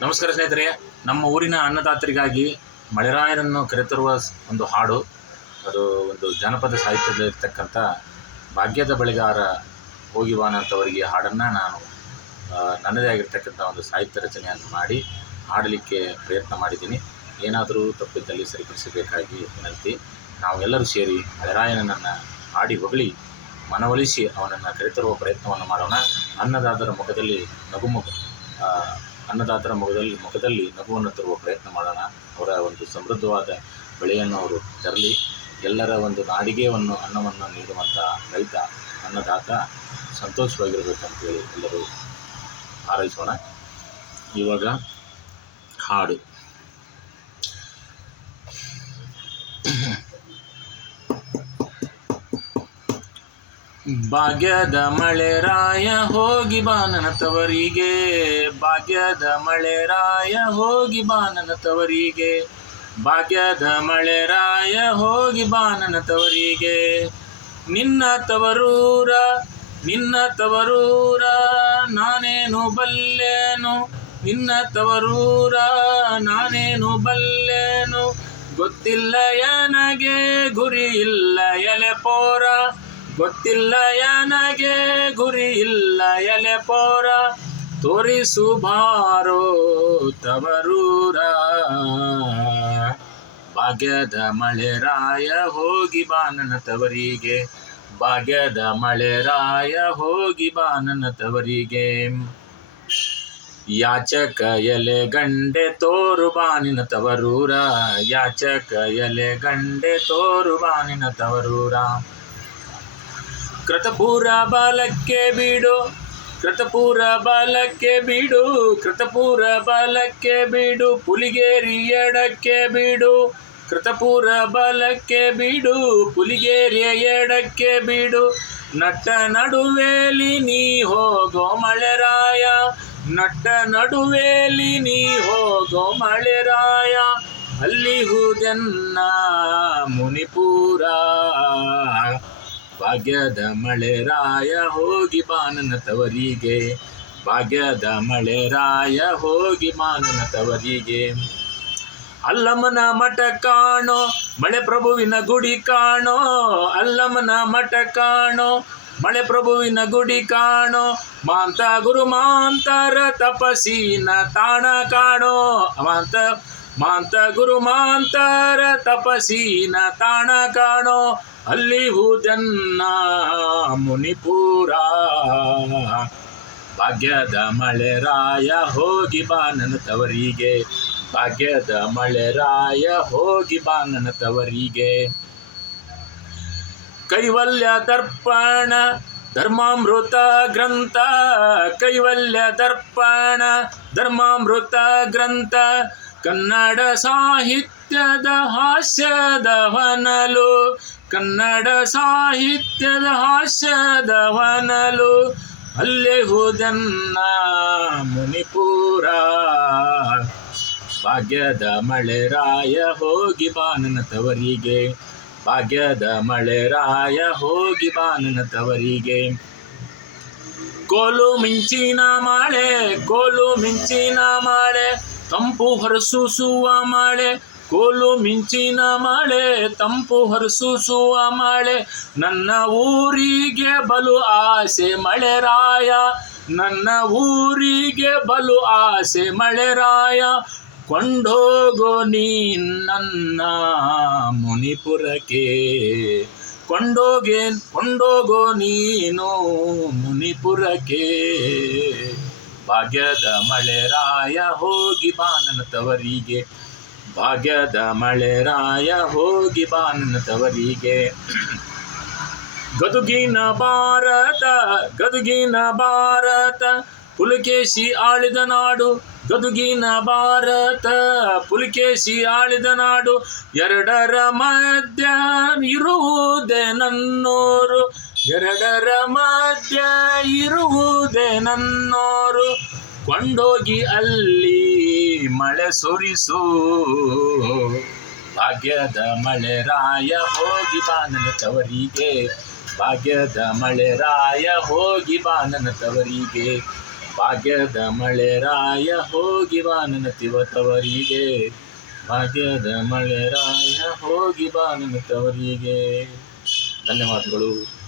ನಮಸ್ಕಾರ ಸ್ನೇಹಿತರೆ, ನಮ್ಮ ಊರಿನ ಅನ್ನದಾತರಿಗಾಗಿ ಮಳೆರಾಯರನ್ನು ಕರೆತರುವ ಒಂದು ಹಾಡು. ಅದು ಒಂದು ಜಾನಪದ ಸಾಹಿತ್ಯದಲ್ಲಿರ್ತಕ್ಕಂಥ ಭಾಗ್ಯದ ಬಳಿಗಾರ ಹೋಗಿವಾನಂತವರಿಗೆ ಹಾಡನ್ನು ನಾನು ನನ್ನದೇ ಆಗಿರ್ತಕ್ಕಂಥ ಒಂದು ಸಾಹಿತ್ಯ ರಚನೆಯನ್ನು ಮಾಡಿ ಹಾಡಲಿಕ್ಕೆ ಪ್ರಯತ್ನ ಮಾಡಿದ್ದೀನಿ. ಏನಾದರೂ ತಪ್ಪಿದ್ದಲ್ಲಿ ಸರಿಪಡಿಸಬೇಕಾಗಿ ವಿನಂತಿ. ನಾವೆಲ್ಲರೂ ಸೇರಿ ಮಳೆರಾಯನನ್ನು ಹಾಡಿ ಹೊಗಳಿ ಮನವೊಲಿಸಿ ಅವನನ್ನು ಕರೆತರುವ ಪ್ರಯತ್ನವನ್ನು ಮಾಡೋಣ. ಅನ್ನದಾತರ ಮುಖದಲ್ಲಿ ನಗುವನ್ನು ತರುವ ಪ್ರಯತ್ನ ಮಾಡೋಣ. ಅವರ ಒಂದು ಸಮೃದ್ಧವಾದ ಬೆಳೆಯನ್ನು ಅವರು ತರಲಿ. ಎಲ್ಲರ ಒಂದು ನಾಡಿಗೆ ಅನ್ನವನ್ನು ನೀಡುವಂಥ ರೈತ ಅನ್ನದಾತ ಸಂತೋಷವಾಗಿರಬೇಕಂತೇಳಿ ಎಲ್ಲರೂ ಹಾರೈಸೋಣ. ಇವಾಗ ಹಾಡು. ಭಾಗ್ಯದ ಮಳೆರಾಯ ಹೋಗಿ ಬಾನನ ತವರಿಗೆ, ಭಾಗ್ಯದ ಮಳೆರಾಯ ಹೋಗಿ ಬಾನನ ತವರಿಗೆ, ಭಾಗ್ಯದ ಮಳೆರಾಯ ಹೋಗಿ ಬಾನನ ತವರಿಗೆ. ನಿನ್ನ ತವರೂರ ನಾನೇನು ಬಲ್ಲೆನು, ನಿನ್ನ ತವರೂರ ನಾನೇನು ಬಲ್ಲೆನು, ಗೊತ್ತಿಲ್ಲ ನನಗೆ ಗುರಿ ಇಲ್ಲ ಎಲೆ ಪೋರ, ಗೊತ್ತಿಲ್ಲ ನನಗೆ ಗುರಿ ಇಲ್ಲ ಎಲೆ ಪೋರ, ತೋರಿಸು ಬಾರೋ ತವರೂರ. ಭಾಗ್ಯದ ಮಳೆರಾಯ ಹೋಗಿ ಬಾನನ ತವರಿಗೆ, ಭಾಗ್ಯದ ಮಳೆರಾಯ ಹೋಗಿ ಬಾನನ ತವರಿಗೆ. ಯಾಚಕ ಎಲೆ ಗಂಡೆ ತೋರು ಬಾನಿನ ತವರೂರ, ಯಾಚಕ ಎಲೆ ಗಂಡೆ ತೋರು ಬಾನಿನ ತವರೂರ. ಕೃತಪೂರ ಬಾಲಕ್ಕೆ ಬೀಡು, ಕೃತಪೂರ ಬಾಲಕ್ಕೆ ಬೀಡು, ಕೃತಪೂರ ಬಾಲಕ್ಕೆ ಬೀಡು, ಪುಲಿಗೇರಿ ಎಡಕ್ಕೆ ಬೀಡು, ಕೃತಪೂರ ಬಾಲಕ್ಕೆ ಬೀಡು, ಪುಲಿಗೇರಿಯ ಎಡಕ್ಕೆ ಬೀಡು. ನಟ್ಟ ನಡುವೇಲಿ ನೀ ಹೋಗೋ ಮಳೆರಾಯ, ನಟ್ಟ ನಡುವೇಲಿ ನೀ ಹೋಗೋ ಮಳೆರಾಯ, ಅಲ್ಲಿ ಹುದೆನ್ನ ಮುನಿಪುರ. ಭಾಗ್ಯದ ಮಳೆರಾಯ ಹೋಗಿ ಬಾನನ ತವರಿಗೆ, ಭಾಗ್ಯದ ಮಳೆರಾಯ ಹೋಗಿ ಬಾನನ ತವರಿಗೆ. ಅಲ್ಲಮ್ಮನ ಮಠ ಕಾಣೋ, ಮಳೆ ಪ್ರಭುವಿನ ಗುಡಿ ಕಾಣೋ, ಅಲ್ಲಮ್ಮನ ಮಠ ಕಾಣೋ, ಮಳೆ ಪ್ರಭುವಿನ ಗುಡಿ ಕಾಣೋ, ಮಾಂತ ಗುರು ಮಾಂತರ ತಪಸ್ಸಿನ ತಾಣ ಕಾಣೋ, ಮಾಂತ ಗುರು ಮಾಂತರ ತಪಸ್ಸಿನ ತಾಣ ಕಾಣೋ, ಅಲ್ಲಿ ಹುದೆನ್ನ ಮುನಿಪುರ. ಭಾಗ್ಯದ ಮಳೆರಾಯ ಹೋಗಿ ಬಾನನ ತವರಿಗೆ, ಭಾಗ್ಯದ ಮಳೆರಾಯ ಹೋಗಿ ಬಾನನ ತವರಿಗೆ. ಕೈವಲ್ಯ ದರ್ಪಣ ಧರ್ಮಾಮೃತ ಗ್ರಂಥ, ಕೈವಲ್ಯ ದರ್ಪಣ ಧರ್ಮಾಮೃತ ಗ್ರಂಥ, ಕನ್ನಡ ಸಾಹಿತ್ಯದ ಹಾಸ್ಯದ ಹೊನಲು, ಕನ್ನಡ ಸಾಹಿತ್ಯದ ಹಾಸ್ಯದ ಹೊನಲು, ಅಲ್ಲೇ ಹುದೆನ್ನ ಮುನಿಪುರ. ಭಾಗ್ಯದ ಮಳೆರಾಯ ಹೋಗಿ ಬಾನನ ತವರಿಗೆ, ಭಾಗ್ಯದ ಮಳೆರಾಯ ಹೋಗಿ ಬಾನನ ತವರಿಗೆ. ಕೋಲು ಮಿಂಚಿನ ಮಾಳೆ, ಕೋಲು ಮಿಂಚಿನ ಮಾಳೆ, ತಂಪು ಹೊರಸೂಸುವ ಮಾಳೆ, ಕೋಲು ಮಿಂಚಿನ ಮಾಳೆ, ತಂಪು ಹೊರಸೂಸುವ ಮಾಳೆ. ನನ್ನ ಊರಿಗೆ ಬಲು ಆಸೆ ಮಳೆರಾಯ, ನನ್ನ ಊರಿಗೆ ಬಲು ಆಸೆ ಮಳೆರಾಯ, ಕೊಂಡೋಗೋ ನೀ ನನ್ನ ಮುನಿಪುರಕ್ಕೆ, ಕೊಂಡೋಗೋ ನೀನು ಮುನಿಪುರಕ್ಕೆ. ಭಾಗ್ಯದ ಮಳೆರಾಯ ಹೋಗಿ ಬಾನನ ತವರಿಗೆ, ಭಾಗ್ಯದ ಮಳೆರಾಯ ಹೋಗಿ ಬಾನನ ತವರಿಗೆ. ಗದುಗಿನ ಭಾರತ, ಗದುಗಿನ ಭಾರತ, ಪುಲಕೇಶಿ ಆಳಿದ ನಾಡು, ಗದುಗಿನ ಭಾರತ ಪುಲಕೇಶಿ ಆಳಿದ ನಾಡು. ಎರಡರ ಮಧ್ಯ ಇರುವುದೇ ನನ್ನೋರು, ಎರಡರ ಮಧ್ಯ ಇರುವುದೇ ನನ್ನೋರು, ಕೊಂಡೋಗಿ ಅಲ್ಲಿ ಮಳೆ ಸುರಿಸು. ಭಾಗ್ಯದ ಮಳೆರಾಯ ಹೋಗಿ ಬಾನನ ತವರಿಗೆ, ಭಾಗ್ಯದ ಮಳೆರಾಯ ಹೋಗಿ ಬಾನನ ತವರಿಗೆ. ಭಾಗ್ಯದ ಮಳೆರಾಯ ಹೋಗಿ ಬಾ ನನ್ನ ತವರಿಗೆ, ಭಾಗ್ಯದ ಮಳೆರಾಯ ಹೋಗಿ ಬಾ ನನ್ನ ತವರಿಗೆ. ಧನ್ಯವಾದಗಳು.